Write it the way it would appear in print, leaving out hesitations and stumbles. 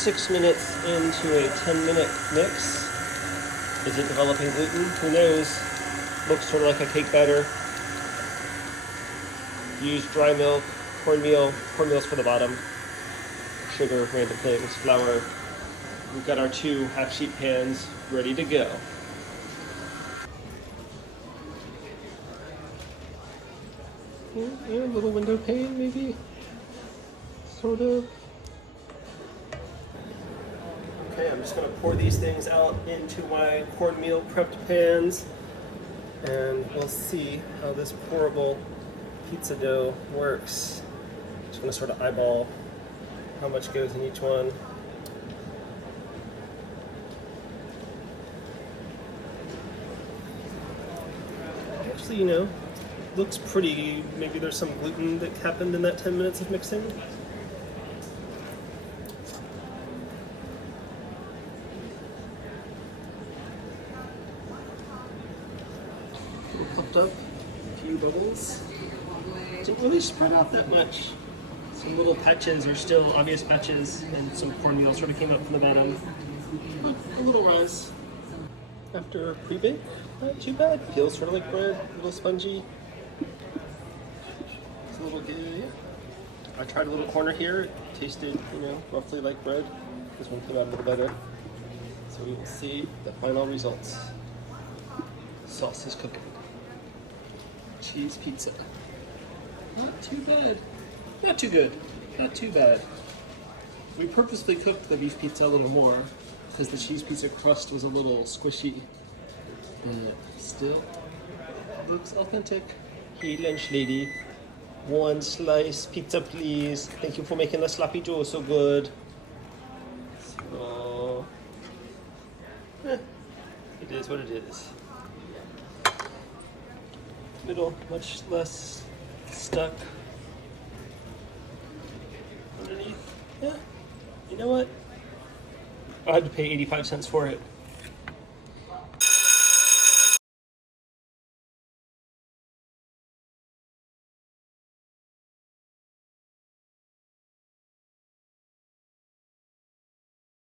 6 minutes into a 10-minute mix. Is it developing gluten? Who knows? Looks sort of like a cake batter. Use dry milk, cornmeal. Cornmeal's for the bottom. Sugar, random things, flour. We've got our 2 half-sheet pans ready to go. Yeah, a little window pane, maybe? Sort of. Okay, I'm just gonna pour these things out into my cornmeal prepped pans, and we'll see how this pourable pizza dough works. Just gonna sort of eyeball how much goes in each one. Actually, you know, looks pretty. Maybe there's some gluten that happened in that 10 minutes of mixing. Popped up, a few bubbles. Didn't really spread out that much. Some little patches are still obvious patches, and some cornmeal sort of came up from the bottom. But a little rise. After pre-bake, not too bad. Feels sort of like bread, a little spongy. It's a little good, yeah. I tried a little corner here. It tasted, you know, roughly like bread. This one came out a little better. So we will see the final results. Sauce is cooking. Cheese pizza. Not too bad. Not too good. Not too bad. We purposely cooked the beef pizza a little more because the cheese pizza crust was a little squishy. But still looks authentic. Hey, lunch lady. 1 slice pizza, please. Thank you for making the sloppy joe so good. So, it is what it is. Middle, much less stuck. Underneath, yeah. You know what? I had to pay 85 cents for it.